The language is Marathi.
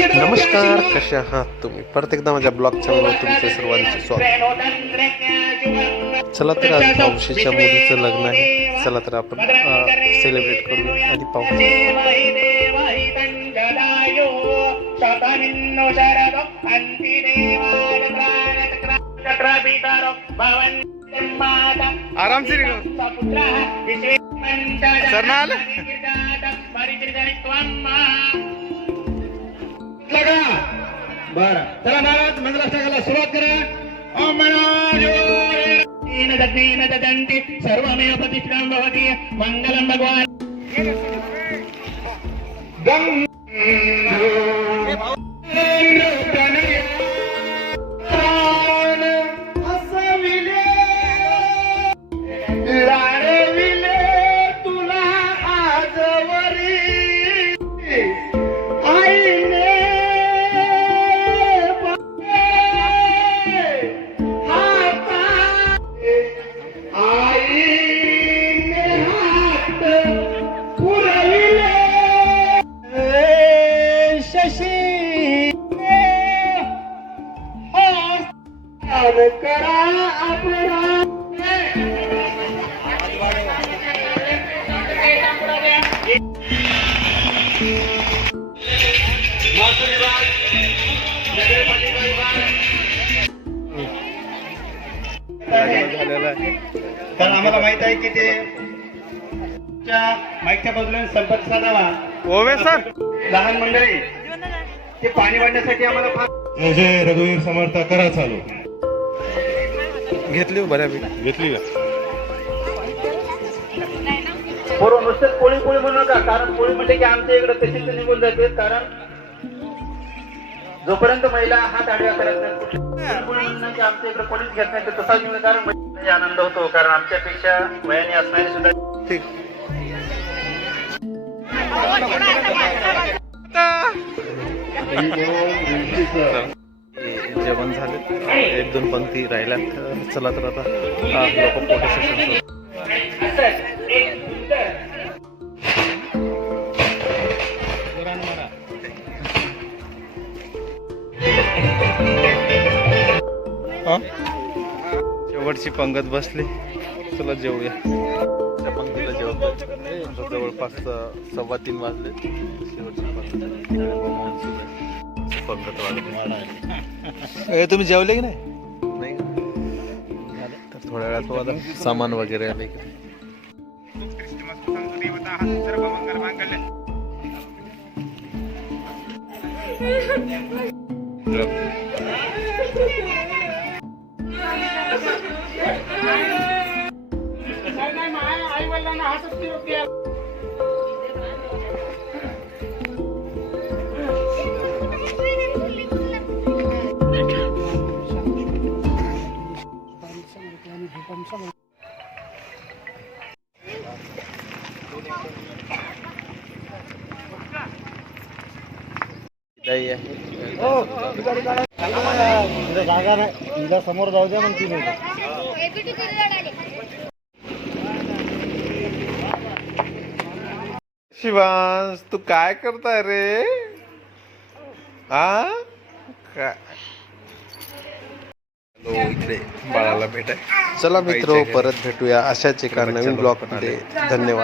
नमस्कार, कसे आहात तुम्ही? परत एकदा माझ्या ब्लॉग चॅनलवर तुमचे सर्वांचे स्वागत. चला तर आज मावशीच्या मुलीचं लग्न आहे. चला तर आपण सेलिब्रेट करू आणि पाहू. आराम से सर ना आलं बरं चला महाराज मंगलाष्टकाला सुरुवात करा. सर्वमेव प्रतिष्ठां भवति मंगलम भगवान कारण आम्हाला माहित आहे की ते माईकच्या बाजूला संपर्क साधावा. ओवे सर लहान मंडळी ते पाणी वाढण्यासाठी आम्हाला जय जय रघुवीर समर्थ करा चालू. घेतली बऱ्यापैकी घेतली का? बरोबर नुसतेच पोळी पोळी म्हणू नका, कारण पोळी म्हणजे की आमच्या इकडे तशीच निघून जाते. कारण जोपर्यंत महिला हात आडव्या करत नाही पोळी म्हणून की आमच्या इकडे कोणीच घेत नाही, तर तसाच निघून कारण आनंद होतो. कारण आमच्यापेक्षा वयाने असणारे सुद्धा ठीक. जेवण झाले, एक दोन पंक्ती राहिल्या. चला तर आता लोक फोटो सेशन शेवटची पंगत बसली. चला जेवूया. त्या पंक्तीला जेवण जवळपास 2:15 वाजले. शेवटची पंगत वाजली. तुम्ही जेवले की नाही? झालं तर थोड्या वेळात आता सामान वगैरे आले की जागा नाही तिला समोर जाऊ द्या. मग ती शिवांश, तू काय करताय रे? काय इकडे बाळाला भेटाय. चला मित्र, परत भेटूया अशाच एका नवीन ब्लॉग मध्ये. धन्यवाद.